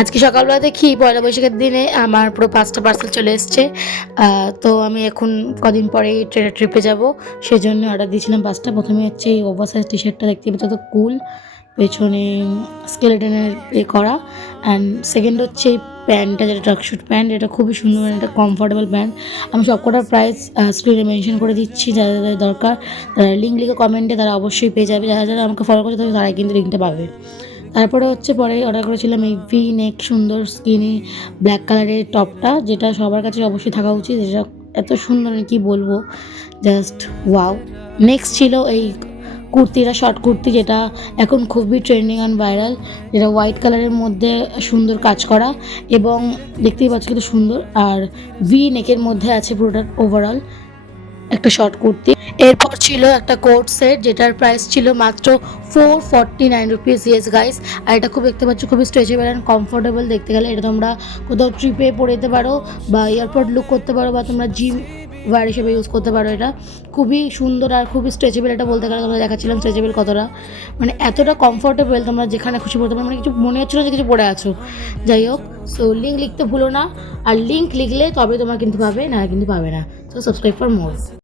আজকে সকালবেলা দেখি পয়লা বৈশাখের দিনে আমার পুরো 5টা পার্সেল চলে এসছে। তো আমি এখন কদিন পরেই ট্রিপে যাব, সেজন্য অর্ডার দিয়েছিলাম 5টা। প্রথমে হচ্ছে এই ওভারসাইজ টি শার্টটা, দেখতে পাচ্ছ তো কুল, পেছনে স্কেলেটনের করা। অ্যান্ড সেকেন্ড হচ্ছে এই প্যান্টটা, যেটা ট্রাকশুট প্যান্ট, এটা খুবই সুন্দর, এটা কমফোর্টেবল প্যান্ট। আমি সবকটার প্রাইস স্ক্রিনে মেনশন করে দিচ্ছি, যাদের যাদের দরকার তারা লিঙ্ক লিখে কমেন্টে তারা অবশ্যই পেয়ে যাবে। যারা যারা আমাকে ফলো করছে তারাই কিন্তু লিঙ্কটা পাবে। তারপরে হচ্ছে পরে অর্ডার করেছিলাম এই ভি নেক সুন্দর স্কিনি ব্ল্যাক কালারের টপটা, যেটা সবার কাছে অবশ্যই থাকা উচিত। যেটা এত সুন্দর কি বলবো, জাস্ট ওয়াও। নেক্সট ছিল এই কুর্তিটা, শর্ট কুর্তি, যেটা এখন খুবই ট্রেন্ডিং অ্যান্ড ভাইরাল, যেটা হোয়াইট কালারের মধ্যে সুন্দর কাজ করা এবং দেখতেই পাচ্ছি কিন্তু সুন্দর। আর ভি নেকের মধ্যে আছে পুরোটা ওভারঅল একটা শর্ট কুর্তি। এরপর ছিল একটা কোট সেট, যেটার প্রাইস ছিল মাত্র 449 রুপিস। ইয়েস গাইস, আর এটা খুব দেখতে পাচ্ছ খুবই স্ট্রেচেবল অ্যান্ড কমফোর্টেবল। দেখতে গেলে এটা তোমরা কোথাও ট্রিপে পরে যেতে পারো বা এয়ারপোর্ট লুক করতে পারো, বা তোমরা জিম ওয়্যার হিসেবে ইউজ করতে পারো। এটা খুবই সুন্দর আর খুবই স্ট্রেচেবল। এটা বলতে গেলে তোমরা দেখাচ্ছিলাম স্ট্রেচেবল কতটা, মানে এতটা কমফোর্টেবল, তোমরা যেখানে খুশি পড়তে পারো, মানে কিছু মনে হচ্ছিলো যে কিছু পড়ে আছো। যাই হোক, সো লিঙ্ক লিখতে ভুলো না, আর লিঙ্ক লিখলে তবে তোমরা কিন্তু পাবে, না কিন্তু পাবে না। So subscribe for more.